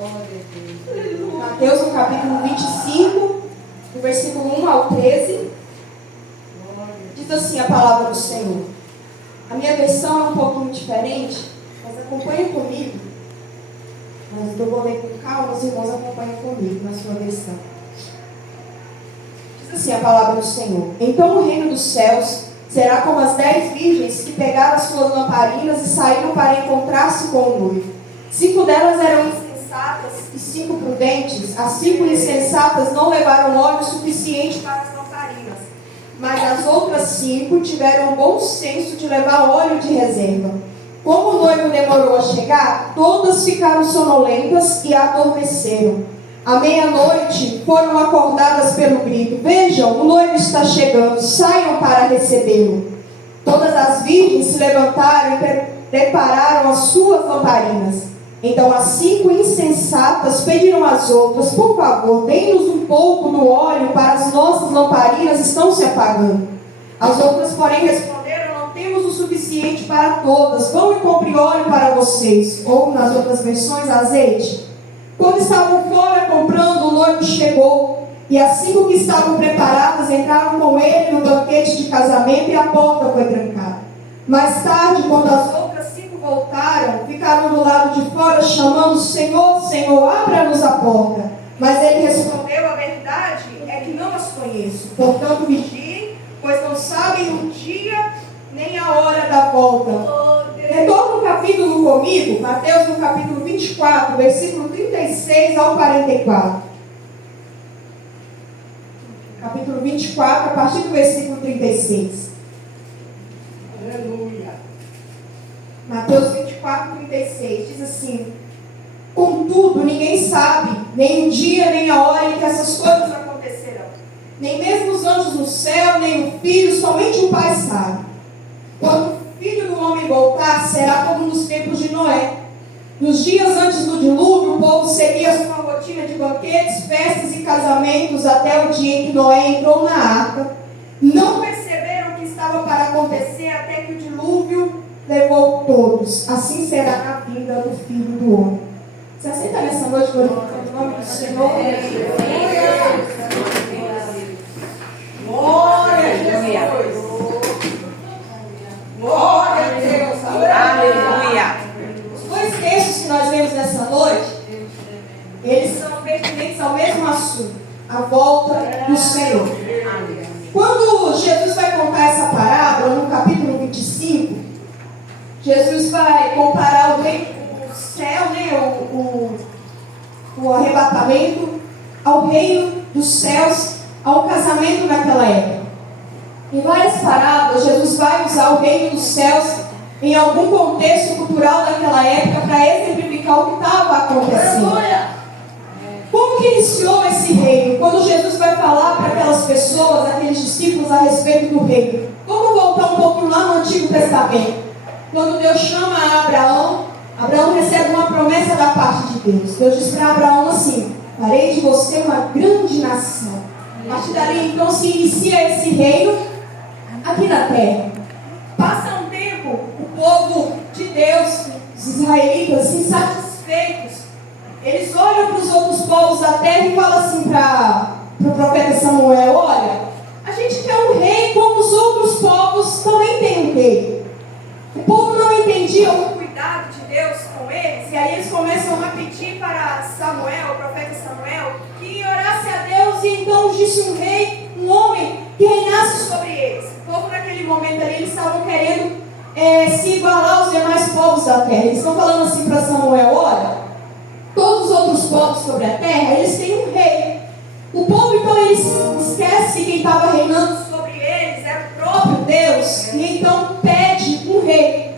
Mateus, no capítulo 25, do versículo 1 ao 13, diz assim a palavra do Senhor. A minha versão é um pouquinho diferente, mas acompanha comigo. Mas eu vou ler com calma, os irmãos acompanham comigo na sua versão. Diz assim a palavra do Senhor. Então o reino dos céus será como as 10 virgens que pegaram as suas lamparinas e saíram para encontrar-se com o noivo. 5 delas eram insensatas e 5 prudentes. As 5 insensatas não levaram óleo suficiente para as lamparinas, mas as outras 5 tiveram o bom senso de levar óleo de reserva. Como o noivo demorou a chegar, todas ficaram sonolentas e adormeceram. À meia-noite foram acordadas pelo grito: vejam, o noivo está chegando, saiam para recebê-lo. Todas as virgens se levantaram e prepararam as suas lamparinas. Então as 5 insensatas pediram às outras: por favor, dê-nos um pouco do óleo, para as nossas lamparinas estão se apagando. As outras, porém, responderam: não temos o suficiente para todas, vão e compre óleo para vocês. Ou, nas outras versões, azeite. Quando estavam fora comprando, o noivo chegou, e as 5 que estavam preparadas entraram com ele no banquete de casamento, e a porta foi trancada. Mais tarde, quando as outras 5 voltaram, ficaram do lado de fora chamando: Senhor, Senhor, abra-nos a porta. Mas ele respondeu: a verdade é que não as conheço. Portanto, vigiem, pois não sabem o dia nem a hora da volta. Retorna o capítulo comigo, Mateus no capítulo 24, versículo 36 ao 44. Capítulo 24, a partir do versículo 36. Aleluia. Mateus 24, 36, diz assim: contudo, ninguém sabe, nem o dia, nem a hora em que essas coisas acontecerão. Nem mesmo os anjos no céu, nem o Filho, somente o Pai sabe. Quando o Filho do Homem voltar, será como nos tempos de Noé. Nos dias antes do dilúvio, o povo seguia sua rotina de banquetes, festas e casamentos, até o dia em que Noé entrou na arca. Não perceberam o que estava para acontecer, até que o dilúvio levou todos. Assim será a vinda do Filho do Homem. Você aceita nessa noite, glorificando o nome do Senhor? Glória a Jesus. Glória a Deus. Aleluia. Os 2 textos que nós vemos nessa noite, eles são pertinentes ao mesmo assunto: a volta do Senhor. Quando Jesus vai contar essa parábola, no capítulo 25, Jesus vai comparar o céu, o arrebatamento, ao reino dos céus, ao casamento naquela época. Em várias parábolas, Jesus vai usar o reino dos céus em algum contexto cultural daquela época para exemplificar o que estava acontecendo. Como que iniciou esse reino? Quando Jesus vai falar para aquelas pessoas, aqueles discípulos, a respeito do reino. Vamos voltar um pouco lá no Antigo Testamento. Quando Deus chama Abraão, Abraão recebe uma promessa da parte de Deus. Deus diz para Abraão assim: farei de você uma grande nação. A partir dali, então, se inicia esse reino aqui na terra. Passa um tempo, o povo de Deus, os israelitas, insatisfeitos, eles olham para os outros povos da terra e falam assim para o profeta Samuel: olha, a gente quer um rei como os outros povos também têm um rei. O povo não entendia o cuidado de Deus com eles, e aí eles começam a pedir para Samuel, o profeta Samuel, que orasse a Deus e então disse um rei, um homem, que reinasse sobre eles. O povo naquele momento ali, eles estavam querendo se igualar aos demais povos da terra. Eles estão falando assim para Samuel: olha, todos os outros povos sobre a terra, eles têm um rei. O povo então eles esquece quem estava reinando sobre eles era o próprio Deus, e então pede um rei.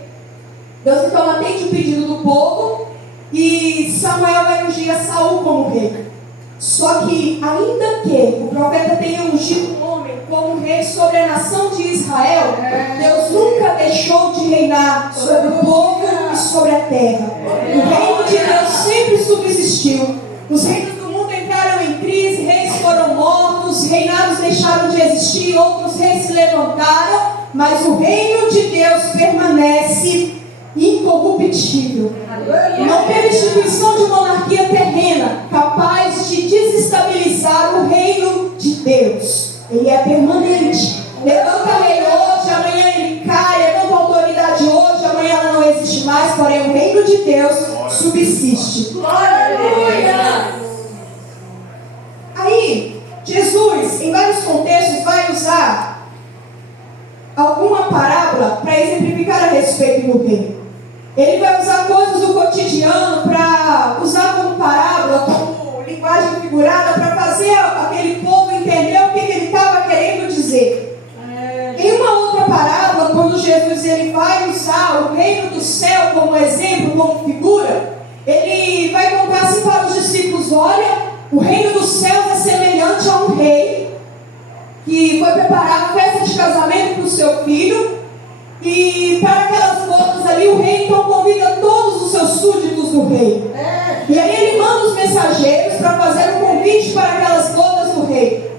Deus então atende o pedido do povo e Samuel vai ungir a Saul como rei. Só que ainda que o profeta tenha ungido um homem como rei sobre a nação de Israel, Deus nunca deixou de reinar sobre o povo e sobre a terra. O reino de Deus sempre subsistiu. Os reinos do mundo entraram em crise, reis foram mortos, reinados deixaram de existir, outros reis se levantaram, mas o reino de Deus permanece incorruptível. Não teve instituição de monarquia terrena Ele é permanente. Levanta rei hoje, amanhã ele cai. Levanta autoridade hoje, amanhã ela não existe mais. Porém, o reino de Deus subsiste. Aleluia! Aí, Jesus, em vários contextos, vai usar alguma parábola para exemplificar a respeito do reino. Ele vai usar coisas do cotidiano para usar como parábola, como linguagem figurada, para fazer aquele povo entender o que ele estava querendo dizer. Em uma outra parábola, quando Jesus ele vai usar o reino do céu como exemplo, como figura, ele vai contar assim para os discípulos: olha, o reino dos céus é semelhante a um rei que foi preparar festa de casamento para o seu filho. E para aquelas bodas ali, o rei então convida todos os seus súditos do rei. E aí ele manda os mensageiros para fazer um convite para aquelas bodas do rei.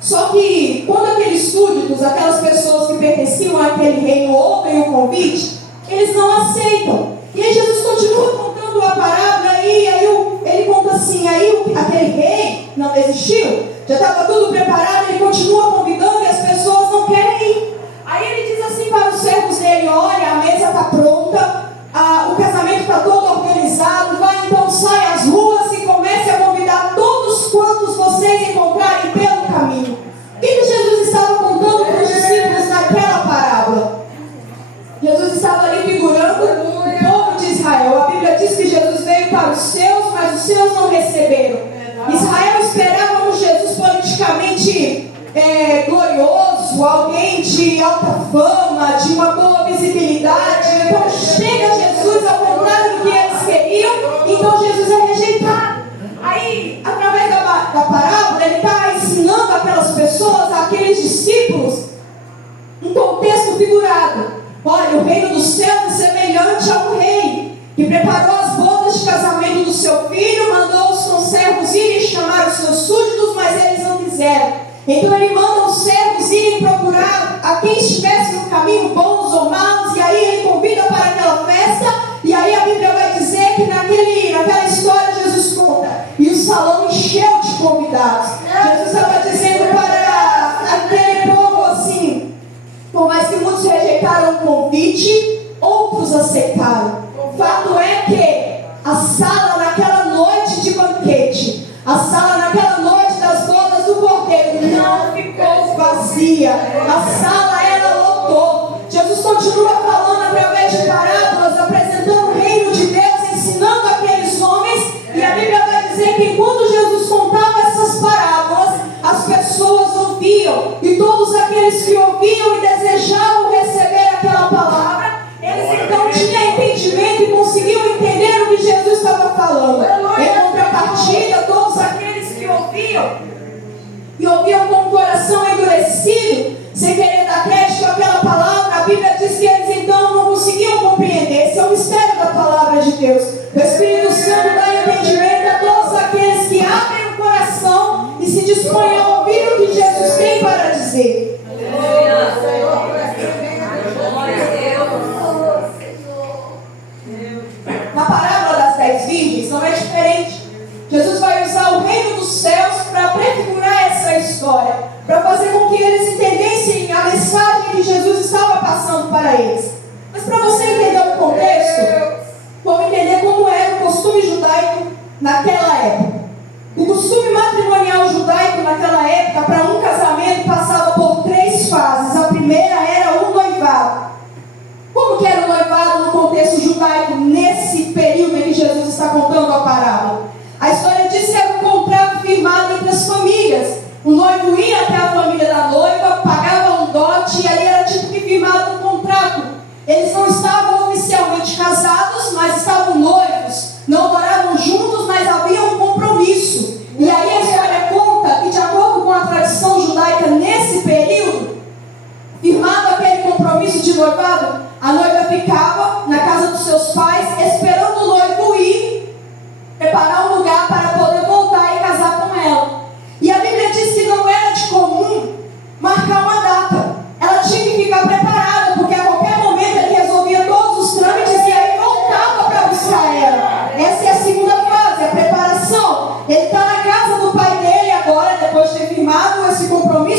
Só que quando aqueles súditos, aquelas pessoas que pertenciam àquele reino, ouvem o convite, eles não aceitam. E aí Jesus continua contando a parábola e aí ele conta assim: aí aquele rei não desistiu, já estava tudo preparado, ele continua convidando e as pessoas não querem ir. Aí ele diz assim para os servos dele: olha, a mesa está pronta, o casamento está todo organizado, vai então, sai às ruas e comece a convidar todos quantos vocês encontrarem pelo caminho. O que Jesus estava contando para os discípulos naquela parábola? Jesus estava ali figurando o povo de Israel. A Bíblia diz que Jesus veio para os seus, mas os seus não receberam. Israel esperava um Jesus politicamente glorioso, alguém de alta fama, de uma boa visibilidade. Então chega Jesus ao contrário do que eles queriam, então Jesus é rejeitado. Aí, através da parábola, ele está ensinando aquelas pessoas, aqueles discípulos, um contexto figurado. Olha, o reino dos céus é semelhante a um rei que preparou as bodas de casamento do seu filho, mandou os conservos irem chamar os seus súditos, mas eles não quiseram. Então ele manda os servos irem procurar a quem estivesse no caminho, bons ou maus, e aí ele convida para aquela festa. E aí a Bíblia vai dizer que naquela história Jesus conta, e o salão encheu de convidados. Jesus estava dizendo para aquele povo assim: por mais que muitos rejeitaram o convite, outros aceitaram. O fato é que a sala naquela noite de banquete, a sala naquela noite das bodas do Cordeiro não ficou vazia. A sala ela lotou. Jesus continua falando através de parábolas, apresentando o reino de Deus, ensinando aqueles homens. E a Bíblia vai dizer que enquanto Jesus contava essas parábolas, as pessoas ouviam. E todos aqueles que ouviam e desejavam receber aquela palavra, eles então tinham entendimento e conseguiam entender o que Jesus estava falando. Em contrapartida, todos aqueles que ouviam, e ouviam com o coração endurecido, sem querer dar crédito àquela palavra, a Bíblia diz que eles então não conseguiam compreender. Esse é o mistério da palavra de Deus. O Espírito Santo dá entendimento a todos aqueles que abrem o coração e se dispõem a ouvir o que Jesus tem para dizer. Na parábola das 10 virgens não é diferente. Jesus vai usar o reino dos céus para prefigurar essa história, para fazer com que eles entendessem a mensagem que Jesus estava passando para eles. Mas para você entender o contexto, vamos entender como era o costume judaico naquela época. O costume matrimonial judaico naquela época, para um casamento, passava por 3 fases. A primeira era o noivado. Como que era o noivado no contexto judaico nesse período em que Jesus está contando a parábola? A história diz que era um contrato firmado entre as famílias. O noivo ia até a família da noiva, pagava um dote e ali era tipo que firmado um contrato. Eles não estavam oficialmente casados, mas estavam noivos. Não moravam juntos, mas havia um compromisso. E aí a história conta que, de acordo com a tradição judaica nesse período, firmado aquele compromisso de noivado, a noiva ficava na casa dos seus pais, esperando o noivo ir, preparar um lugar para poder voltar e casar com ela. E a Bíblia diz que não era de comum marcar uma data. Ela tinha que ficar preparada, porque a qualquer momento ele resolvia todos os trâmites e aí voltava para buscar ela. Essa é a segunda fase, a preparação. Ele está na casa do pai dele agora, depois de ter firmado esse compromisso.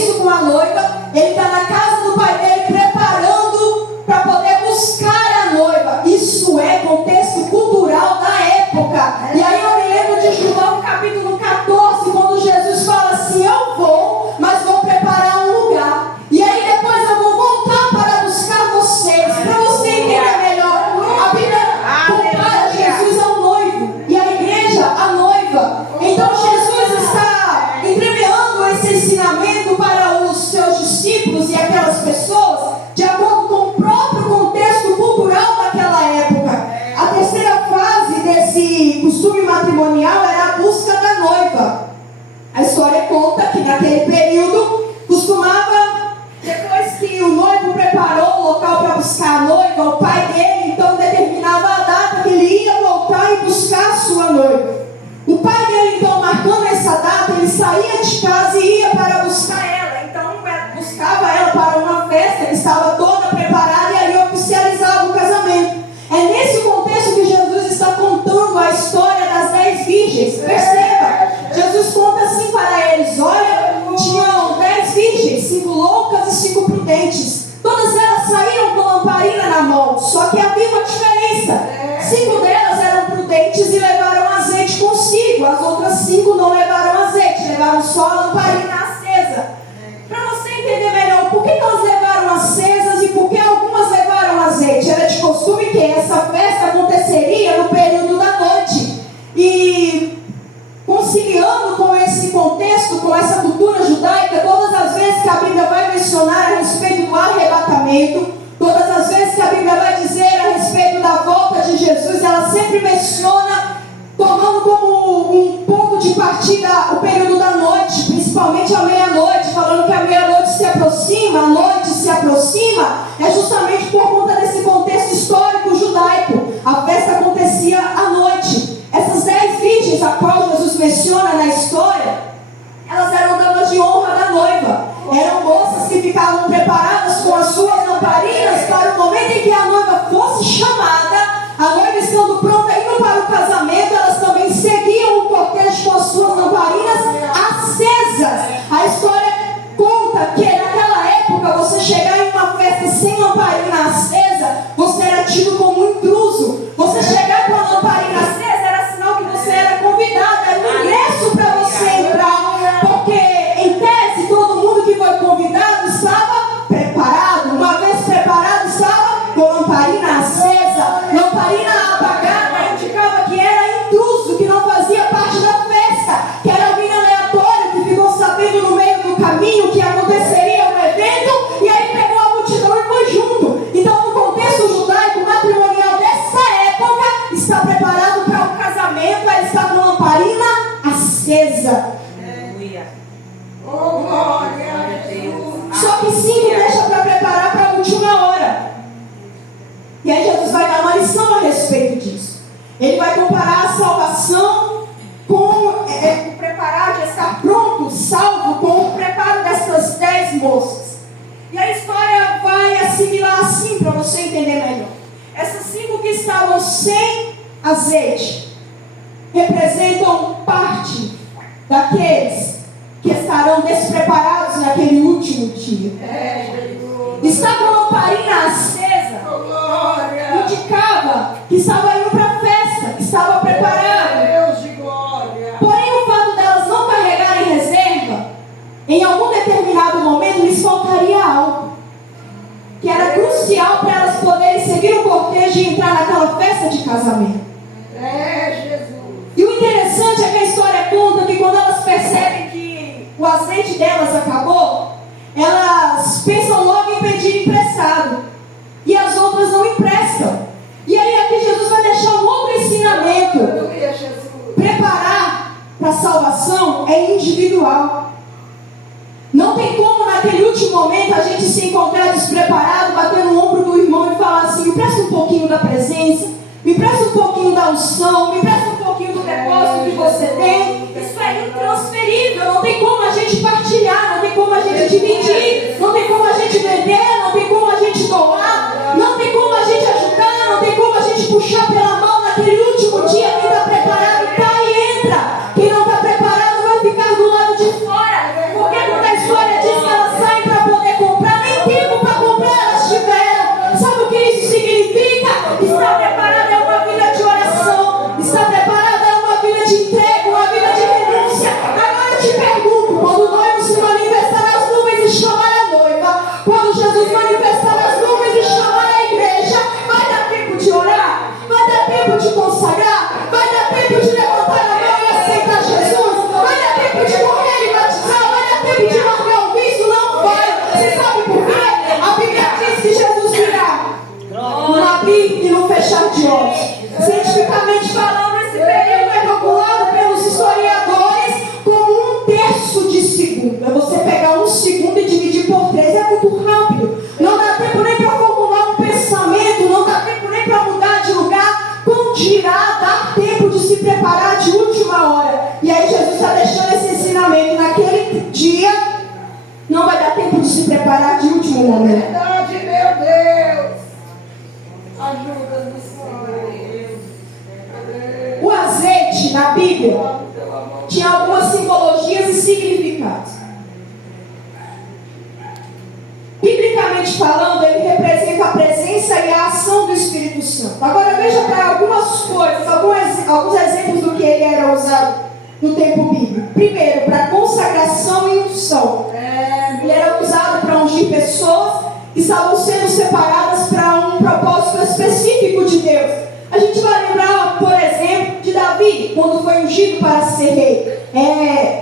E aí eu me lembro de João capítulo 14, quando Jesus fala assim: eu vou, mas vou preparar um lugar. E aí depois eu vou voltar para buscar vocês. Para você entender melhor, a Bíblia compara Jesus ao noivo e a igreja à noiva. Então Jesus está entremeando esse ensinamento para os seus discípulos e aquelas pessoas de acordo com o próprio contexto cultural daquela época. A terceira fase desse costume matrimonial era a busca da noiva. A história conta que naquele período costumava, depois que o noivo preparou o local para buscar a noiva, o pai dele então determinava a data que ele ia voltar e buscar a sua noiva. O pai dele então, marcando essa data, ele saía de casa e ia para buscar ela. Então buscava ela para uma festa que estava toda preparada e ali oficializava o casamento. É nesse contexto que Jesus está contando a história das 10 virgens. Perceba, Jesus conta assim para eles: olha, tinham 10 virgens, 5 loucas e 5 prudentes. Todas elas saíram com lamparina na mão, só que havia uma diferença. 5 delas eram prudentes e levaram azeite consigo. As outras 5 não levaram azeite, levaram só a lamparina acesa. Para você entender melhor por que elas levaram acesas e por que algumas levaram azeite, era de costume que essa festa aconteceria no período da noite. E conciliando com esse contexto, com essa cultura judaica, todas as vezes que a Bíblia vai mencionar a respeito do arrebatamento, todas as vezes que a Bíblia vai dizer a respeito da volta de Jesus, ela sempre menciona, tomando como um ponto de partida o período da noite, principalmente a meia-noite, falando que a meia-noite se aproxima, a noite se aproxima, é justamente por conta desse contexto histórico judaico. A festa acontecia à noite. Essas 10 virgens, a qual Jesus menciona na história, elas eram damas de honra da noiva. Eram moças que ficavam preparadas com as suas lamparinas para o momento em que a noiva fosse chamada. A noiva estando pronta, indo para o casamento, elas também seguiam o cortejo com as suas lamparinas acesas. A história conta que naquela época, você chegar em uma festa sem lamparina acesa, você era tido como um intruso. Você chegar com a lamparina acesa era sinal que você era convidado, era um ingresso para você entrar, porque em tese todo mundo que foi convidado estava preparado. Uma vez preparado, estava com lamparina acesa. Lamparina apagada indicava que era intruso, que não fazia parte da festa, que era alguém aleatório que ficou sabendo no meio do caminho que aconteceria um evento e aí pegou a multidão e foi junto. Então, no contexto judaico matrimonial dessa época, está preparado para o casamento, ele está com lamparina acesa. Oh, glória a Deus. Só que 5 deixa para preparar para a última hora. E aí Jesus vai dar uma lição a respeito disso. Ele vai comparar a salvação com o preparar de estar pronto, salvo, com o preparo dessas 10 moças. E a história vai assimilar assim para você entender melhor. Essas 5 que estavam sem azeite representam parte daqueles que estarão despreparados naquele último dia. Está com a lamparina acesa, indicava que estava indo para a festa, que estava preparado. Porém, o fato delas não carregarem reserva, em algum determinado momento lhes faltaria algo, que era crucial para elas poderem seguir o cortejo e entrar naquela festa de casamento. E o interessante é que a história conta que quando elas percebem que o azeite delas acabou, elas pensam logo em pedir emprestado. E as outras não emprestam. E aí aqui Jesus vai deixar um outro ensinamento. Preparar para a salvação é individual. Não tem como naquele último momento a gente se encontrar despreparado, bater no ombro do irmão e falar assim: me presta um pouquinho da presença, me presta um pouquinho da unção, me presta um pouquinho do depósito que você tem. Isso é intransferível. Não tem como a gente partilhar, não tem como a gente dividir, não tem como a gente vender, não tem como a gente doar, não tem como a gente ajudar, não tem como a gente puxar pela mão naquele último dia. Quem está preparado tá e entra. Quem não está preparado vai ficar do lado de fora. Porque quando a história diz que elas saem para poder comprar, nem tempo para comprar elas tiveram. Sabe o que isso significa? Estar preparado é uma vida de oração. Estar preparado é uma não vai dar tempo de se preparar de último momento. Verdade, meu Deus. Ajuda-nos, Senhor. O azeite na Bíblia tinha algumas simbologias e significados. Biblicamente falando, ele representa a presença e a ação do Espírito Santo. Agora veja para algumas coisas, alguns exemplos do que ele era usado no tempo bíblico. Primeiro, para consagração e unção. Ele era usado para ungir pessoas que estavam sendo separadas para um propósito específico de Deus. A gente vai lembrar, por exemplo, de Davi, quando foi ungido para ser rei.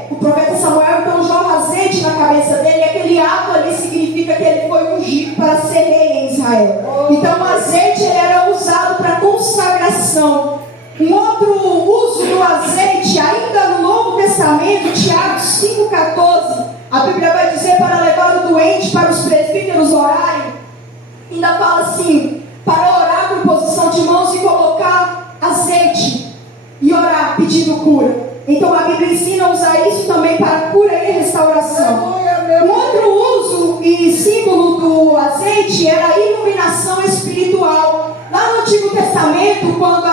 O profeta Samuel então joga azeite na cabeça dele, e aquele ato ali significa que ele foi ungido para ser rei em Israel. Então o azeite ele era usado para consagração. Um outro uso do azeite, ainda no Novo Testamento, Tiago 5,14, a Bíblia vai dizer para levar o doente para os presbíteros orarem. Ainda fala assim, para orar com imposição de mãos e colocar azeite e orar pedindo cura. Então a Bíblia ensina a usar isso também para cura e restauração. Um outro uso e símbolo do azeite era a iluminação espiritual. Lá no Antigo Testamento, quando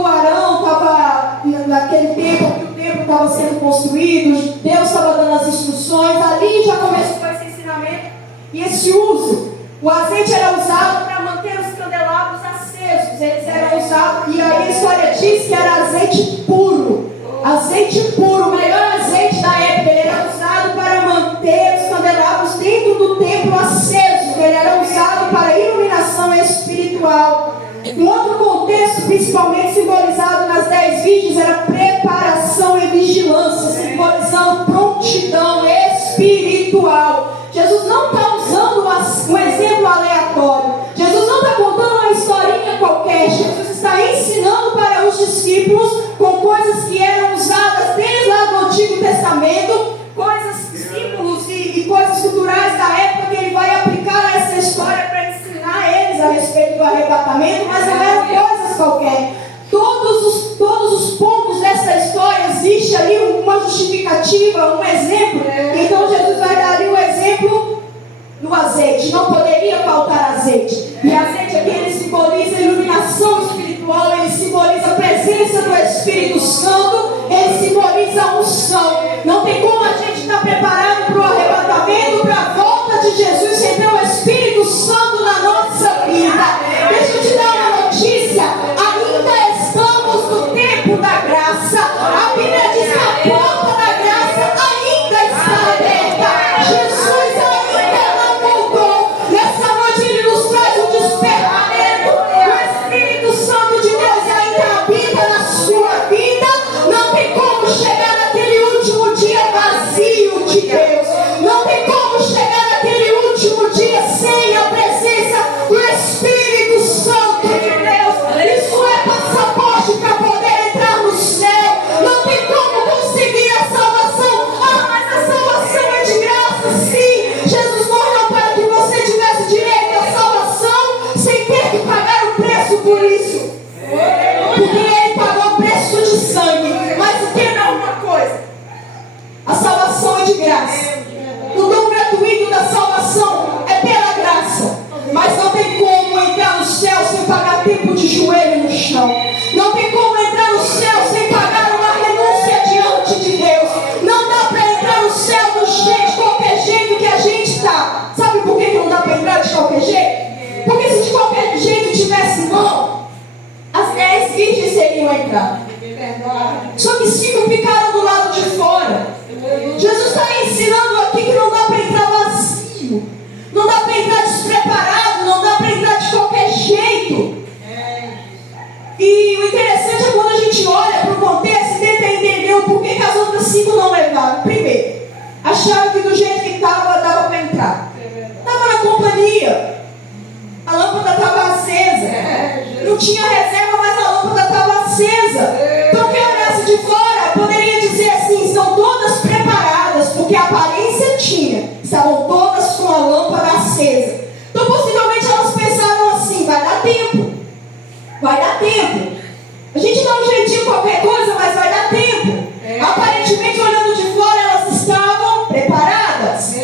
o Arão estava naquele tempo, que o templo estava sendo construído, Deus estava dando as instruções, ali já começou esse ensinamento e esse uso. O azeite era usado para manter os candelabros acesos. Eles eram usados, e aí a história diz que era azeite puro. Azeite puro, o melhor azeite da época. Ele era usado para manter os candelabros dentro do templo acesos. Ele era usado para iluminação espiritual. Um outro contexto, principalmente simbolizado nas 10 virgens, era preparação e vigilância, simbolizando prontidão espiritual. Jesus não está usando um exemplo aleatório. Jesus não está contando uma historinha qualquer. Jesus está ensinando para os discípulos com coisas que eram usadas desde lá do Antigo Testamento, coisas, símbolos e coisas culturais da época que ele vai aplicar a essa história para ensinar eles a respeito do arrebatamento, mas não eram coisas qualquer. Todos os pontos dessa história existe ali uma justificativa, um exemplo. Então Jesus vai dar ali o exemplo do azeite. Não poderia faltar azeite. E azeite aqui ele simboliza a iluminação espiritual, ele simboliza a presença do Espírito Santo, ele simboliza a unção. Não tem como a gente estar preparado para o arrebatamento, para a volta de Jesus, sem ter o Espírito Santo na nossa vida. Deixa eu te dar uma notícia. Ainda estamos no tempo da graça. A Bíblia diz que a porta da graça ainda está aberta. Jesus ainda não voltou. Nessa noite ele nos traz um despertamento. O Espírito Santo de Deus ainda habita na sua vida. Não tem como chegar naquele último dia vazio de Deus. Não tem como chegar naquele último dia sem a presença do Espírito Santo de Deus. Isso é passaporte para poder entrar no céu. Não tem como conseguir a salvação. Mas a salvação é de graça, sim. Jesus morreu para que você tivesse direito à salvação sem ter que pagar o preço por isso. Porque ele pagou o preço de sangue. Mas entenda uma coisa: a salvação é de graça. O dom gratuito da salvação é pela graça. Mas não tem como entrar no céu sem pagar tempo de joelho no chão. Não tem como entrar no céu sem pagar uma renúncia diante de Deus. Não dá para entrar no céu de qualquer jeito que a gente está. Sabe por que não dá para entrar de qualquer jeito? Porque se de qualquer jeito tivesse mão, as 10 virgens seriam entrar. Só que 5 ficaram do lado de fora. Jesus está ensinando aqui que não dá para entrar vazio. Não dá para entrar despreparado. Não dá para entrar de qualquer jeito. E o interessante é quando a gente olha para o contexto e tenta entender o porquê que as outras 5 não levaram. Primeiro, acharam que do jeito que estava, dava para entrar. Estava na companhia. A lâmpada estava acesa. Não tinha reserva, mas a lâmpada estava acesa. Então quem olhasse de fora poderia dizer assim: estão todas preparadas, porque a aparência tinha. Estavam todas com a lâmpada acesa. Então possivelmente elas pensaram assim: vai dar tempo. Vai dar tempo. A gente dá um jeitinho qualquer coisa, mas vai dar tempo. Aparentemente, olhando de fora, elas estavam preparadas.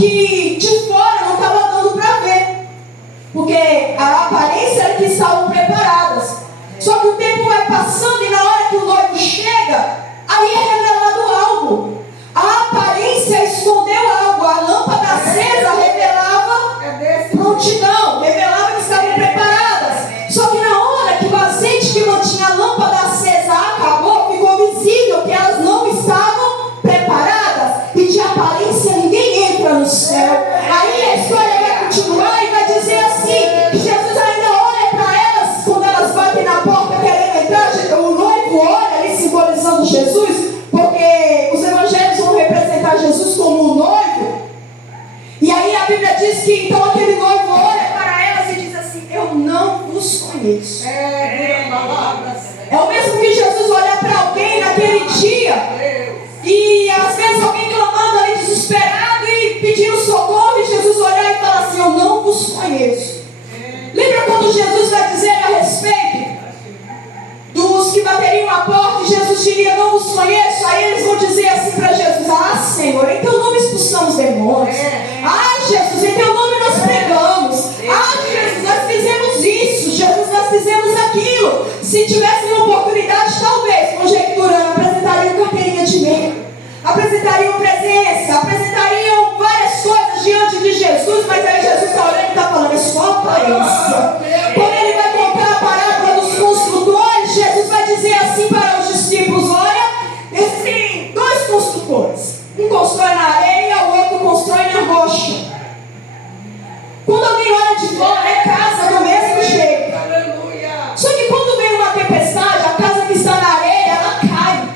que de fora não estava dando para ver. Porque a aparência era que estavam preparadas. Só que o tempo vai passando e na hora que o noivo chega, aí é revelado algo. A aparência escondeu algo. A lâmpada acesa revelava prontidão, revelava que estavam preparadas. Só que na hora que o azeite que mantinha a lâmpada acesa acabou, ficou visível que elas não estavam preparadas. E de aparência ninguém entra no céu. Aí a história vai continuar e vai dizer assim, que Jesus ainda olha para elas quando elas batem na porta querendo entrar. O noivo olha ali simbolizando Jesus, porque os evangelhos vão representar Jesus como um noivo. E aí a Bíblia diz que então aquele noivo olha para elas e diz assim: eu não vos conheço. É o mesmo que Jesus olhar para alguém naquele dia, e às vezes alguém clamando ali desesperado e pedindo socorro, e Jesus olhar e falar assim: eu não vos conheço. Lembra quando Jesus vai dizer a respeito dos que bateriam a porta e Jesus diria: não vos conheço? Aí eles vão dizer assim para Jesus: ah, Senhor, em teu nome expulsamos demônios. Ah, Jesus, em teu nome nós pregamos. Ah, Jesus, nós fizemos isso. Jesus, nós fizemos aquilo. Se tivessem oportunidade, talvez, conjecturando, apresentariam carteirinha de membro, apresentariam presença, apresentariam várias coisas diante de Jesus. Mas aí Jesus está olhando e está falando: é só aparência. Quando ele vai contar a parábola dos construtores, Jesus vai dizer assim para os discípulos: olha, existem dois construtores. Um constrói na areia, o outro constrói na rocha. Quando alguém olha de fora, é casa do mesmo jeito. Só que quando vem uma tempestade, a casa que está na areia, ela cai.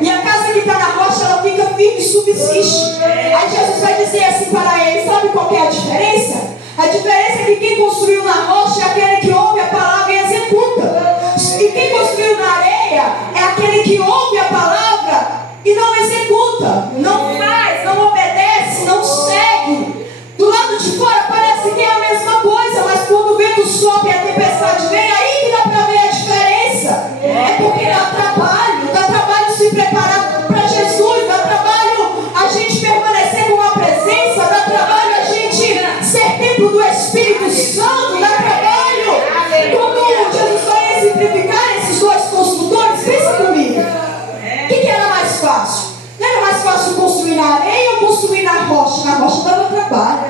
E a casa que está na rocha, ela fica firme e subsiste. Aí Jesus vai dizer assim para eles: sabe qual que é a diferença? A diferença é que quem construiu na rocha é aquele que ouve a palavra e executa. E quem construiu na areia é aquele que ouve a palavra e não executa, não faz, não obedece, não segue. Do lado de fora parece que é a mesma coisa, mas quando o vento sopra e a tempestade vem, aí que dá para ver a diferença. É porque dá trabalho se preparar para Jesus, dá trabalho a gente permanecer com a presença, dá trabalho a gente ser templo do Espírito Santo, dá trabalho. Quando Jesus vai exemplificar esses dois construtores, pensa comigo, o que era mais fácil? Não era mais fácil construir na areia ou construir na rocha? Na rocha dava trabalho.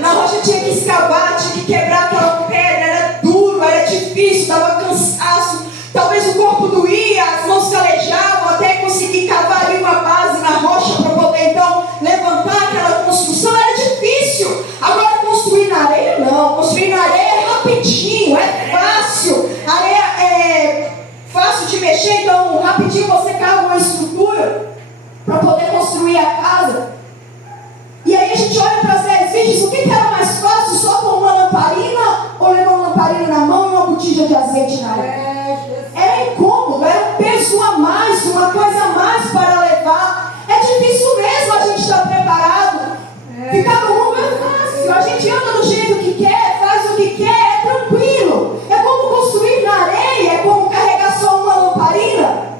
Na rocha tinha que escavar, tinha que quebrar aquela pedra, era duro, era difícil, dava cansaço. Talvez o corpo doía, as mãos calejavam até conseguir cavar ali uma base na rocha para poder então levantar aquela construção. Era difícil. Agora construir na areia não. Construir na areia é rapidinho, é fácil. A areia é fácil de mexer, então rapidinho você cava uma estrutura para poder construir a casa. E aí a gente olha para as velhas vídeos, o que era mais fácil? Só com uma lamparina ou levar uma lamparina na mão e uma botija de azeite na área? Era incômodo, era um peso a mais, uma coisa a mais para levar. É difícil mesmo a gente estar preparado. Ficar no mundo é fácil, a gente anda do jeito que quer, faz o que quer, é tranquilo. É como construir na areia, é como carregar só uma lamparina.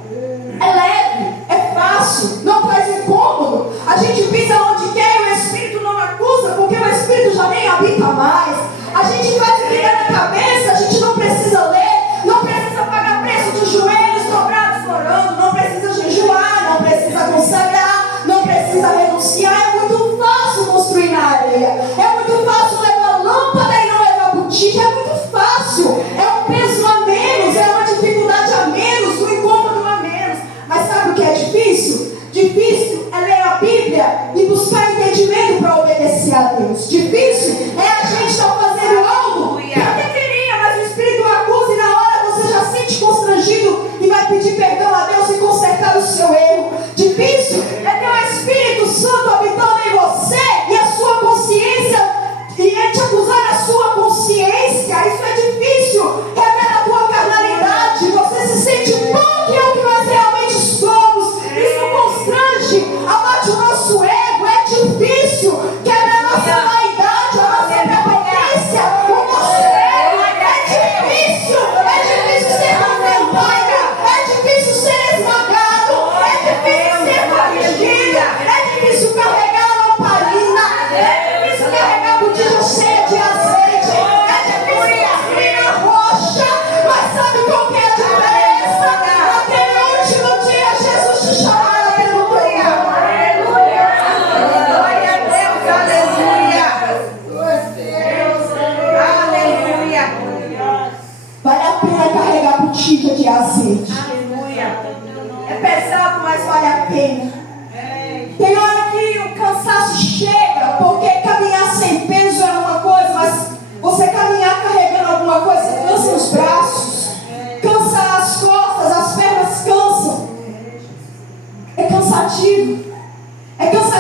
É leve, é fácil, não traz incômodo. A gente pisa onde quer e o Espírito não acusa, porque o Espírito já nem habita mais. A gente faz o que dá na cabeça, a gente não precisa ler, não precisa pagar preço de joelhos dobrados orando, não precisa jejuar, não precisa consagrar, não precisa renunciar. É muito fácil construir na areia, é muito fácil levar lâmpada e não levar botija, é muito fácil. É um peso a menos, é uma dificuldade a menos, um incômodo a menos. Mas sabe o que é difícil? Difícil é ler a Bíblia e buscar entendimento para obedecer a Deus. Difícil é a gente estar fazendo algo que até queria, mas o Espírito acusa e na hora você já sente constrangido e vai pedir perdão a Deus e consertar o seu erro. Difícil é ter o Espírito Santo habitando em você e a sua consciência, e ele te acusar a sua consciência. Isso é difícil. Revela a tua carnalidade. Você se sente pouco que é o que nós realmente somos. Isso constrange, abate o nosso ego. É difícil.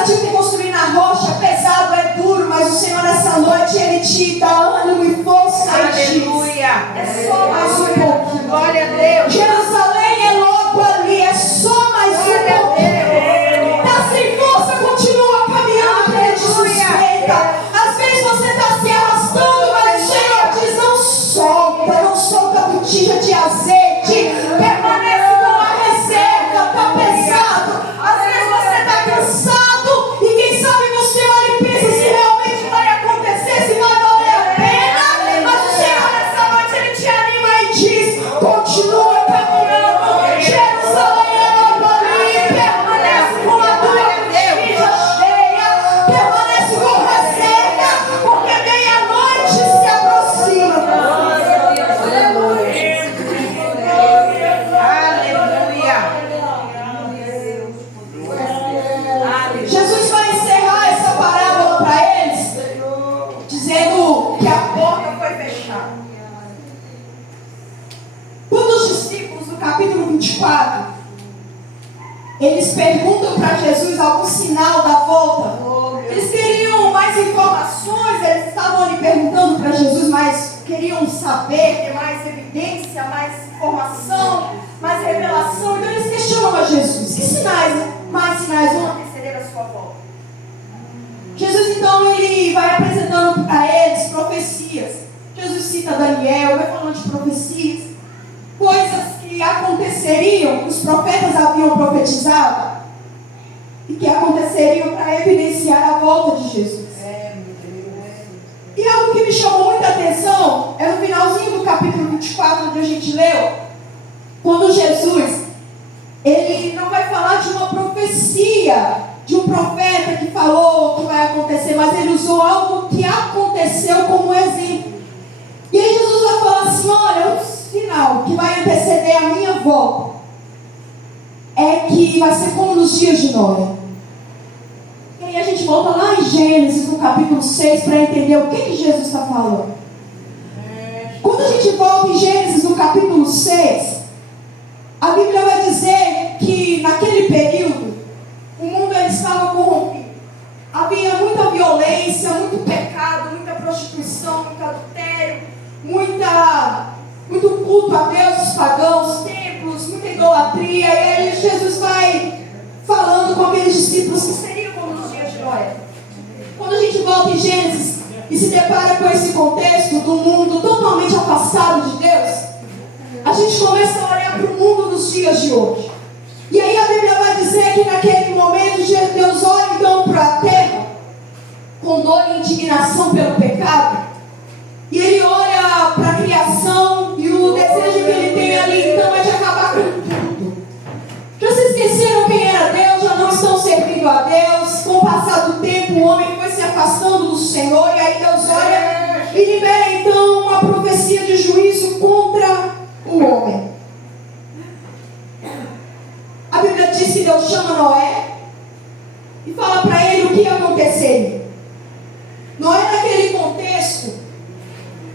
cansativo de construir na rocha, é pesado, é duro, mas o Senhor nessa noite, Ele te dá ânimo e força. Aleluia. É só mais um pouquinho. Glória a Deus. Jerusalém é logo ali, é só mais um pouquinho. Tá sem força, continua caminhando, que Ele te sustenta. Às vezes você está se arrastando, mas o Senhor diz: não solta a botija de azeite, permanece com a reserva. Está pesado, às vezes você está cansado, e quem sabe você olha e pensa se realmente vai acontecer, se vai valer a pena, mas o Senhor nessa noite Ele te anima e diz: continua caminhando, Jerusalém é logo ali, permanece com a tua botija cheia, permanece com reserva, porque meia-noite se aproxima. Jesus vai encerrar essa parábola para eles, dizendo que a porta foi fechada. Quando os discípulos, no capítulo 24, eles perguntam para Jesus algum sinal da volta, eles queriam mais informações, eles estavam ali perguntando para Jesus, mas queriam saber, ter mais evidência, mais informação, mais revelação. Então eles questionam a Jesus: que sinais, mais sinais vão anteceder a sua volta? Jesus então ele vai apresentando para eles profecias. Jesus cita Daniel, vai falando de profecias, coisas que aconteceriam, que os profetas haviam profetizado e que aconteceriam para evidenciar a volta de Jesus. E algo que me chamou muita atenção é no finalzinho do capítulo 24, onde a gente leu, quando Jesus, ele não vai falar de uma profecia, de um profeta que falou que vai acontecer, mas ele usou algo que aconteceu como exemplo. E aí Jesus vai falar assim: olha, o sinal que vai anteceder a minha volta é que vai ser como nos dias de Noé. E aí a gente volta lá em Gênesis, no capítulo 6, para entender o que Jesus está falando. Quando a gente volta em Gênesis, no capítulo 6, a Bíblia vai dizer que naquele período o mundo estava corrompido. Havia muita violência, muito pecado, muita prostituição, muito adultério, muito culto a deuses pagãos, templos, muita idolatria. E aí Jesus vai falando com aqueles discípulos que seriam como nos dias de Noé. Quando a gente volta em Gênesis e se depara com esse contexto do mundo totalmente afastado de Deus, a gente começa a olhar para o mundo dos dias de hoje. E aí a Bíblia vai dizer que naquele momento Deus olha então para a terra com dor e indignação pelo pecado, e Ele olha para a criação e o desejo que Ele tem ali então é de acabar com tudo. Já se esqueceram quem era Deus, já não estão servindo a Deus. Com o passar do tempo o homem foi se afastando do Senhor, e aí Deus olha e libera então uma profecia de juízo contra o homem. A Bíblia diz que Deus chama Noé e fala para ele o que aconteceria. Noé, naquele contexto,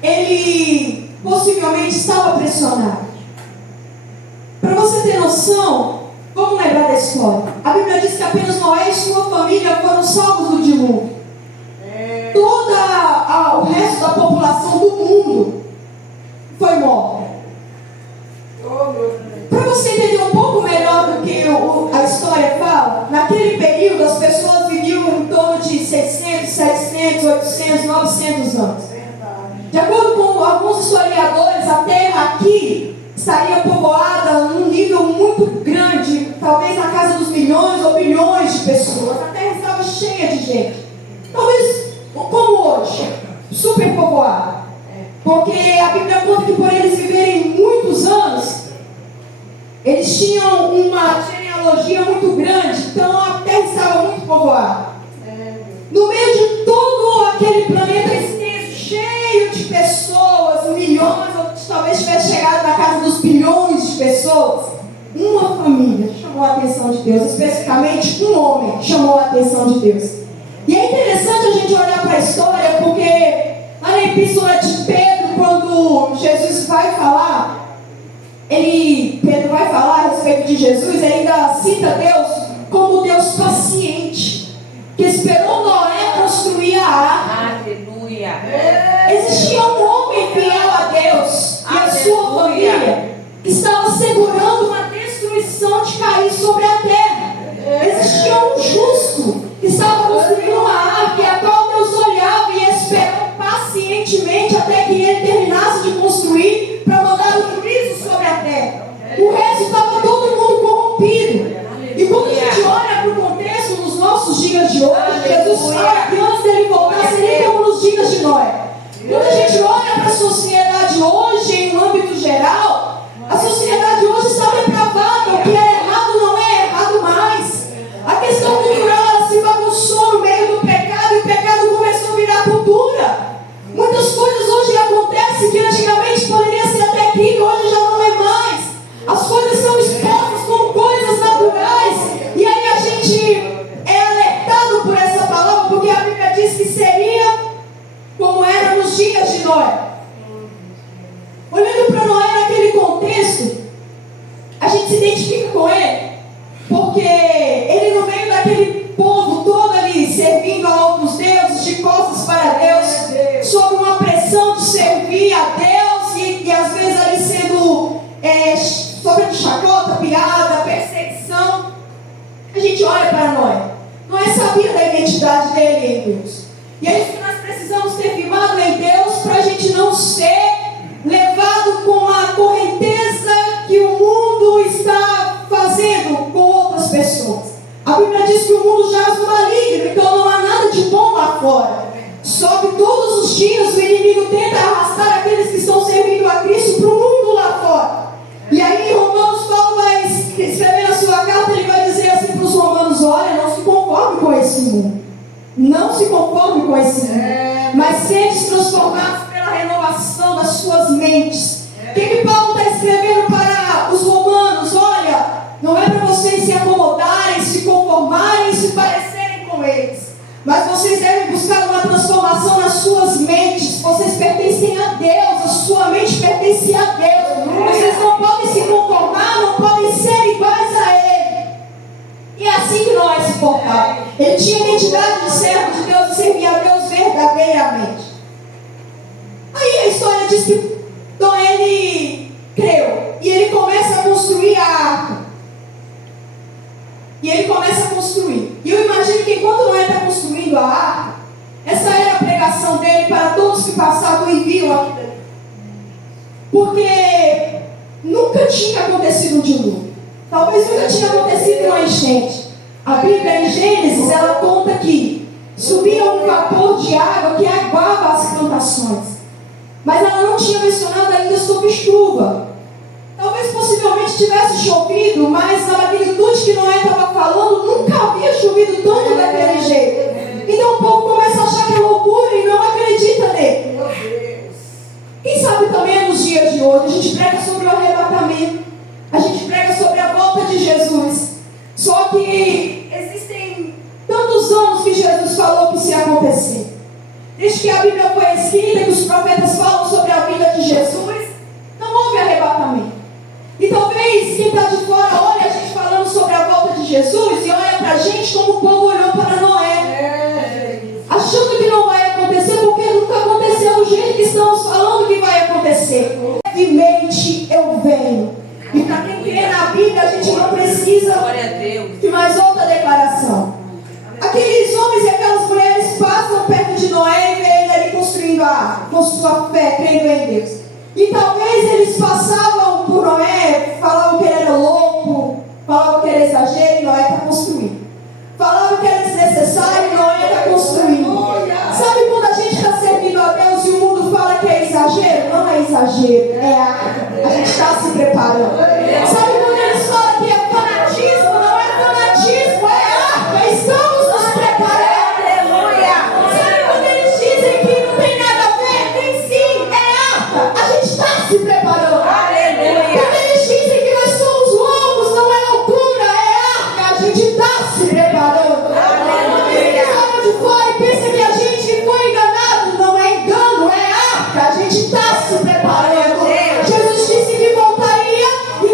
ele possivelmente estava pressionado. Para você ter noção, vamos lembrar da história. A Bíblia diz que apenas Noé e sua família foram salvos do dilúvio. O resto da população do mundo foi morta. Para você entender um pouco melhor do que a história fala, naquele período as pessoas viviam em torno de 600, 700, 800, 900 anos. De acordo com alguns historiadores, a terra aqui estaria povoada num nível muito grande, talvez na casa dos milhões ou bilhões de pessoas. A terra estava cheia de gente. Talvez como hoje, super povoada. Porque a Bíblia conta que por eles viverem muitos anos, eles tinham uma genealogia muito grande, então a terra estava muito povoada. No meio de todo aquele planeta extenso, cheio de pessoas, milhões, ou talvez tivesse chegado na casa dos bilhões de pessoas, uma família chamou a atenção de Deus, especificamente um homem chamou a atenção de Deus. E é interessante a gente olhar para a história, porque lá na epístola de Pedro, quando Jesus vai falar, Pedro vai falar a respeito de Jesus, ele ainda cita Deus como Deus paciente. que esperou Noé construir a arca. Aleluia. Existia um homem fiel a Deus e a sua família que estava segurando uma destruição de cair sobre a terra. Existia um justo que estava construindo uma arca, a qual Deus olhava e esperou pacientemente até que ele terminasse de construir para mandar o juízo sobre a terra. O resto estava todo mundo corrompido. E quando a gente olha para o contexto nos nossos dias de hoje, Jesus fala que antes dele voltar seria como nos dias de Noé. Quando a gente olha para a sociedade hoje, em um âmbito geral, a sociedade hoje está depravada. O que é errado não é errado mais. A questão cultural ela se bagunçou no meio do pecado e o pecado começou a virar cultura. Muitas coisas hoje acontecem que antigamente poderia ser até crime, hoje já não é mais. As coisas são expostas como coisas naturais. E aí a gente é alertado por essa palavra, porque a Bíblia diz que seria como era nos dias de Noé. Olhando para Noé naquele contexto, a gente se identifica com ele, porque ele no meio daquele povo todo ali, servindo a outros deuses, de costas para Deus, sob uma pressão de servir a Deus e às vezes ali sendo sobre chacota, piada, perseguição. A gente olha para Noé. Noé sabia da identidade dele em Deus. E é isso que nós precisamos ter firmado em Deus para a gente não ser levado com a correnteza que o mundo está fazendo com outras pessoas. A Bíblia diz que o mundo jaz no maligno, então não há nada de bom lá fora. Só que todos os dias o inimigo tenta arrastar aqueles que estão servindo a Cristo para o mundo lá fora. E aí em Romanos, Paulo vai escrever na sua carta, ele vai dizer assim para os romanos: olha, não se conforme com esse mundo. Não se conforme com esse mundo, mas sede transformados pela renovação das suas mentes. O que Paulo está escrevendo para os romanos? Olha, não é para vocês se acomodarem, se conformarem, se parecerem com eles, mas vocês devem buscar uma transformação nas suas mentes. Vocês pertencem a Deus, a sua mente pertence a Deus. Vocês não podem se conformar, não podem ser iguais a Ele. E é assim que Noé se portava. Ele tinha identidade de servo de Deus e servia a Deus verdadeiramente. Aí a história diz que Noé ele creu e ele começa a construir a arca. E ele começa a construir. E eu imagino que enquanto Noé está construindo a arca, essa era a pregação dele para todos que passavam e viam aquilo ali. Porque nunca tinha acontecido um dilúvio. Talvez nunca tinha acontecido uma enchente. A Bíblia em Gênesis, ela conta que subia um vapor de água que aguava as plantações. Mas ela não tinha mencionado ainda sobre chuva. Talvez possivelmente tivesse chovido, mas na magnitude que Noé estava falando, nunca havia chovido tanto daquele jeito. Então o povo começa a achar que é loucura e não acredita nele. Quem sabe também nos dias de hoje a gente prega sobre o arrebatamento, a gente prega sobre a volta de Jesus. Só que existem tantos anos que Jesus falou que isso ia acontecer. Desde que a Bíblia foi escrita, que os profetas falam sobre a vida de Jesus, não houve arrebatamento. E talvez quem está de fora olha a gente falando sobre a volta de Jesus e olha para a gente como o povo olhou para Noé, achando que não vai acontecer, porque nunca aconteceu do jeito que estamos falando que vai acontecer. Levemente eu venho. E para quem crê na Bíblia, a gente não precisa de mais outra declaração. Aqueles homens e aquelas mulheres passam perto de Noé e veem ele ali construindo a arca, com sua fé, crendo em Deus. E talvez eles passavam por Noé, falavam que ele era louco, falavam que era exagero, e Noé está construindo. Falavam que era desnecessário, e Noé está construindo. Sabe quando a gente está servindo a Deus e o mundo fala que é exagero? Não é exagero, é arca. A gente está se preparando. Sabe quando eles falam que é fanatismo? Não é fanatismo, é arca. Estamos nos preparando. Sabe quando eles dizem que não tem nada a ver? Tem sim, é arca. A gente está se preparando. Quando eles dizem que nós somos loucos, não é loucura, é arca. A gente está se preparando. Quando eles olham de fora e pensam que a gente foi enganado, não é engano, é arca. A gente está se preparando. Jesus disse que voltaria e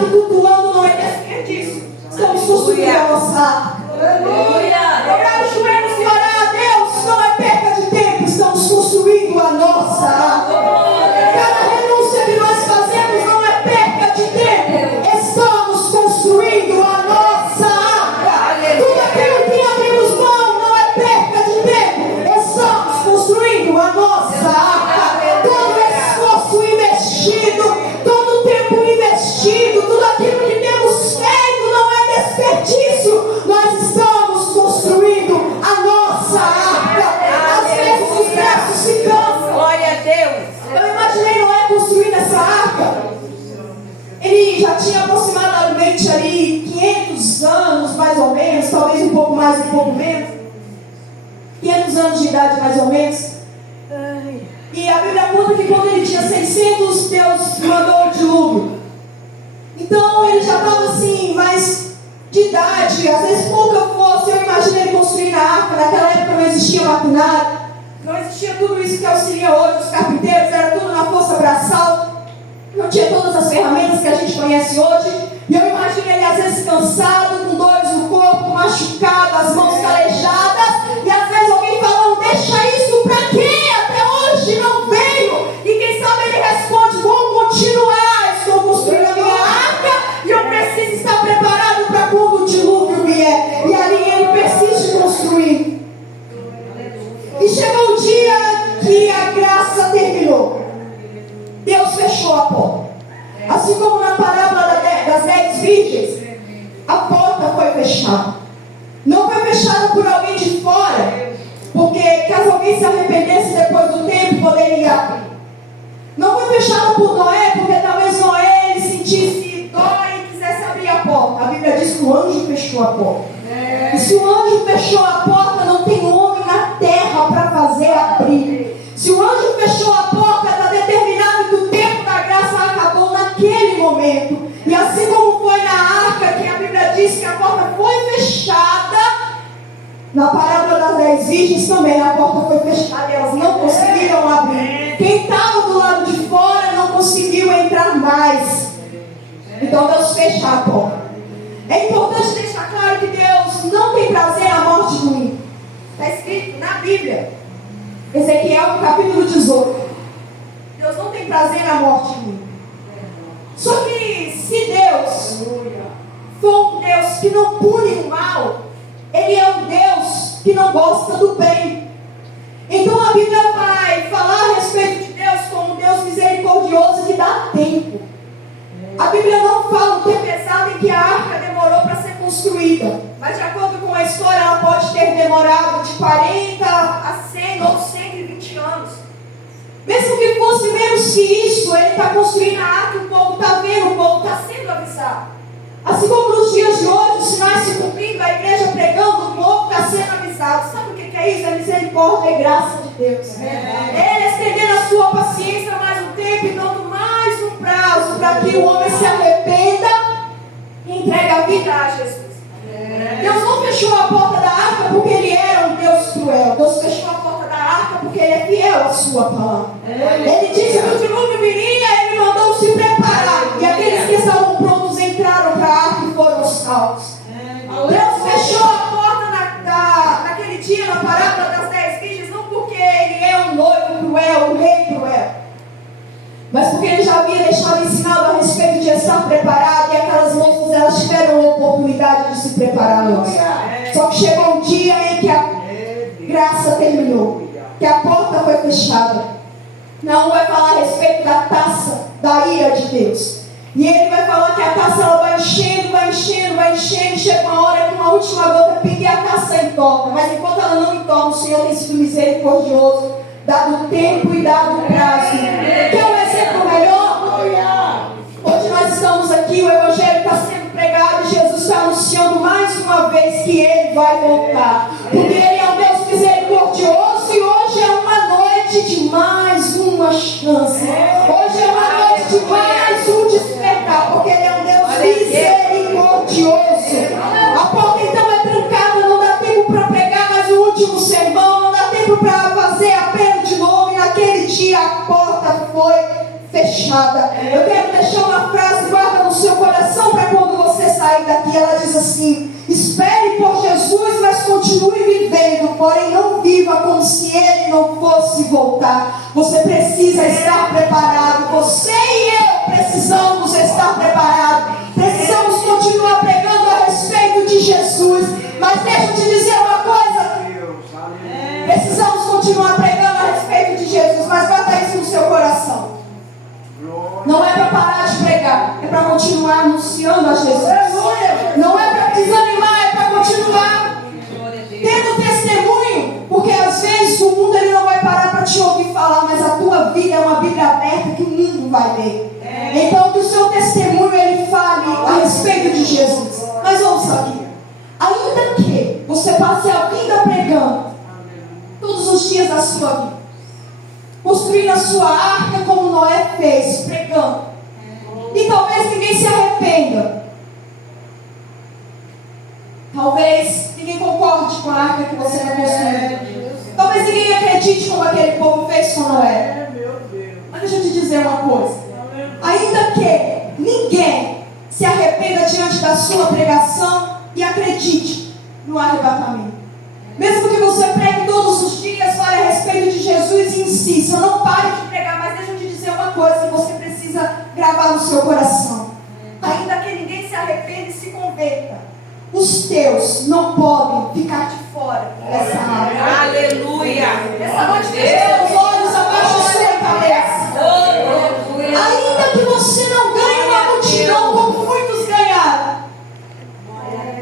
aqui cultuando não é desperdício. Estamos construindo a nossa arca. Dobrar os joelhos e orar a Deus não é perda de tempo. Estamos construindo a nossa arca. Cada renúncia que nós fazemos não é perda de tempo. Estamos construindo a nossa arca. Tudo aquilo que abrimos mão não é perda de tempo. Estamos construindo a nossa arca. Todo esforço investido, todo tempo investido, tudo aquilo que temos feito não é desperdício. Nós estamos construindo a nossa arca. Às vezes os braços se cansam. Glória a Deus. Eu imaginei Noé construindo essa arca. Ele já tinha aproximadamente ali 500 anos, mais ou menos, talvez um pouco mais, um pouco menos. 500 anos de idade, mais ou menos. E a Bíblia conta que quando ele tinha 600, Deus mandou o dilúvio. Então ele já estava assim, mais de idade, às vezes pouca força. Eu imaginei ele construindo a arca. Naquela época não existia maquinário, não existia tudo isso que auxilia hoje. Os carpinteiros, era tudo na força braçal. Não tinha todas as ferramentas que a gente conhece hoje. E eu imaginei ele às vezes cansado, com dores no corpo, machucado, as mãos calejadas. E às vezes alguém falando, deixa isso pra quê? Até hoje não veio. E quem sabe ele responde, vou continuar. Estou construindo a minha arca e eu preciso estar preparado para quando o dilúvio vier. E ali ele persiste construir. E chegou o dia que a graça terminou. Deus fechou a porta. Assim como na parábola das 10 virgens, a porta foi fechada. Não foi fechada por alguém de fora, porque caso alguém se arrependesse depois do tempo, poderia abrir. Não foi fechada por Noé, porque talvez Noé ele sentisse dó e quisesse abrir a porta. A Bíblia diz que o anjo fechou a porta. E se o anjo fechou a porta, não tem homem na terra para fazer abrir. Se o anjo fechou a porta, está determinado que o tempo da graça acabou naquele momento. E assim como foi na arca, que a Bíblia diz que a porta foi fechada, na parábola das 10 virgens também a porta foi fechada e elas não conseguiram abrir. Quem estava do lado de fora não conseguiu entrar mais. Então Deus fecha a porta. É importante deixar claro que Deus não tem prazer na morte do ímpio. Está escrito na Bíblia, Ezequiel capítulo 18. Deus não tem prazer na morte do ímpio. Só que se Deus for um Deus que não pune o mal, Ele é um Deus que não gosta do bem. Então a Bíblia vai falar a respeito de Deus como um Deus misericordioso que dá tempo. A Bíblia não fala o tempo exato em que a arca demorou para ser construída, mas de acordo com a história ela pode ter demorado de 40 a 100 ou 120 anos. Mesmo que fosse menos que isso, ele está construindo a arca e o povo está vendo, o povo está sendo avisado. Assim como nos dias de hoje, os sinais se cumprindo, a igreja pregando, o povo está sendo avisado. Sabe o que é isso? É misericórdia e graça de Deus. Ele estendendo a sua paciência mais um tempo e dando mais um prazo para que o homem se arrependa e entregue a vida a Jesus. Deus não fechou a porta da arca porque ele era um Deus cruel. Deus fechou a porta da arca porque ele é fiel à sua palavra. Ele disse que o dilúvio viria, ele mandou se preparar. E aqueles que estavam prontos entraram para a arca e foram salvos. Deus fechou a porta naquele dia, na parábola das 10 virgens, não porque ele é um noivo cruel, um rei cruel, mas porque ele já havia deixado ensinado a respeito de estar preparado. E aquelas moças, elas tiveram a oportunidade de se preparar antes. Só que chegou um dia em que a graça terminou, que a porta foi fechada. Não vai falar a respeito da taça da ira de Deus. E ele vai falar que a taça ela vai enchendo, vai enchendo, vai enchendo. Chega uma hora que uma última gota pinga e a taça entorna. Mas enquanto ela não entorna, o Senhor tem sido misericordioso, dado tempo e dado prazo. Quer um exemplo melhor? Hoje nós estamos aqui, o Evangelho está sendo pregado e Jesus está anunciando mais uma vez que Ele vai voltar. Porque Ele é um Deus misericordioso e hoje é uma noite de mais uma chance. Hoje é uma noite de mais um despertar, porque Ele é um Deus misericordioso. A porta então é trancada, não dá tempo para pregar mais o último sermão, não dá tempo para fazer apelo de novo. E naquele dia a porta foi fechada. Eu quero deixar uma frase, guarda no seu coração. porém não viva como se Ele não fosse voltar. Você precisa estar preparado. Você e eu precisamos estar preparados. Precisamos continuar pregando a respeito de Jesus. Mas deixa eu te dizer uma coisa. Precisamos continuar pregando a respeito de Jesus. Mas bota isso no seu coração. Não é para parar de pregar. É para continuar anunciando a Jesus. Não é para desanimar. É para continuar tendo testemunho. Porque às vezes o mundo ele não vai parar para te ouvir falar. Mas a tua vida é uma Bíblia aberta que o mundo vai ler. Então que o seu testemunho ele fale a respeito de Jesus. Mas ouça aqui. Ainda que você passe a vida pregando todos os dias da sua vida, construindo a sua arca como Noé fez, pregando, e talvez ninguém se arrependa, talvez ninguém concorde com a arca que você vai construir, talvez ninguém acredite como aquele povo fez com Noé. Mas deixa eu te dizer uma coisa. Ainda que ninguém se arrependa diante da sua pregação e acredite no arrebatamento, mesmo que você pregue todos os dias, fale a respeito de Jesus e insista, não pare de pregar, mas deixa eu te dizer uma coisa que você precisa gravar no seu coração. Ainda que ninguém se arrependa e se converta, os teus não podem ficar de fora dessa área. Aleluia! Essa noite feche seus olhos abaixo da sua cabeça. Ainda que você não ganhe uma multidão como muitos ganharam,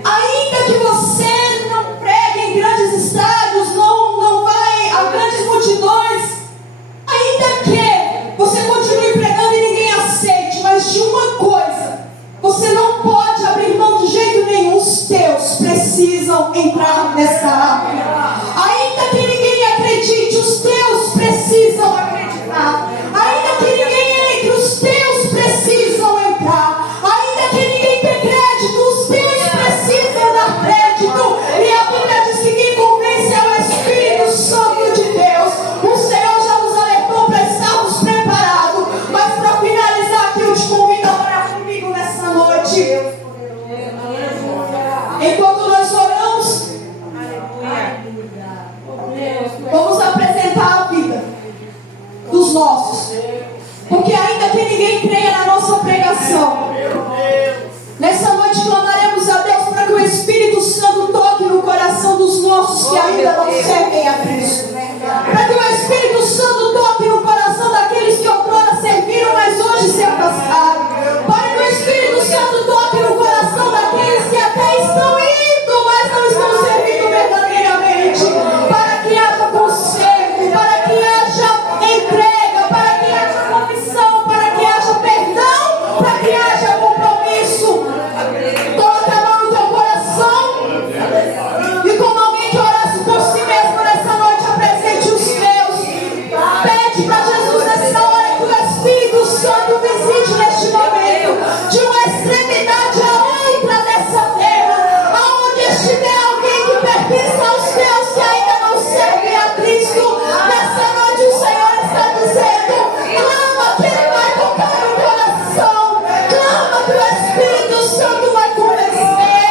ainda que você não pregue em grandes estádios, não vai a grandes multidões, ainda que você continue pregando e ninguém aceite, mas de uma coisa você não pode abrir mão de jeito nenhum: os teus precisam entrar nessa área. Ainda que ninguém acredite, os teus precisam acreditar. Ainda que ninguém entre, os teus precisam entrar. Ainda que ninguém dê crédito, os teus precisam dar crédito. E a Bíblia diz que quem convence é o Espírito Santo de Deus. O Senhor já nos alertou para estarmos preparados. Mas para finalizar aqui, eu te convido a orar comigo nessa noite. Enquanto nós oramos, vamos apresentar a vida dos nossos. Porque ainda que ninguém creia na nossa pregação, nessa noite clamaremos a Deus para que o Espírito Santo toque no coração dos nossos que ainda não servem a Cristo. Para que o Espírito Santo toque no coração daqueles que outrora serviram, mas hoje se afastaram. Para que o Espírito Santo toque no coração daqueles que até estão indo, mas não estão servindo verdadeiramente. Para que haja conserto, para que haja entrega, para que haja confissão, para que haja perdão, para que haja compromisso. Coloca a mão no teu coração e, como alguém que orasse por si mesmo nessa noite, apresente os teus. Pede para Jesus nessa hora que o Espírito Santo visite neste momento, de uma extremidade a outra dessa terra, aonde estiver alguém que pertence aos teus que ainda não servem a Cristo. Nessa noite o Senhor está dizendo: clama que Ele vai tocar no coração, clama que o Espírito Santo vai convencer,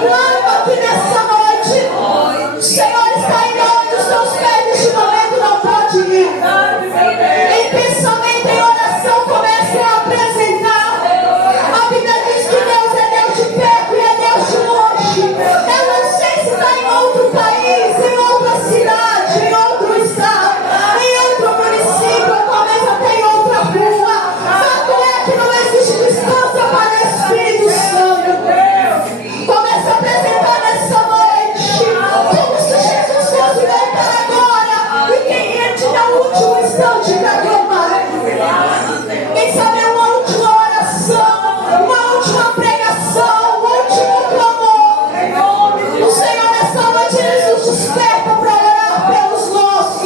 clama que nessa noite o Senhor está indo onde os teus pés neste momento não podem ir. Em pensamento, em oração, comece a apresentar. A Bíblia diz que Deus é Deus de perto e é Deus de longe. Eu não sei se está em outro país, em outra cidade, em outro estado, em outro município, ou talvez até em outra rua. Fato é que não existe distância para o Espírito Santo. Comece a apresentar nessa noite, como se Jesus fosse voltar agora e quem ia te dar o último instante para clamar. Quem sabe uma última oração, uma última pregação, um último clamor. O Senhor nessa noite Ele nos desperta para orar pelos nossos.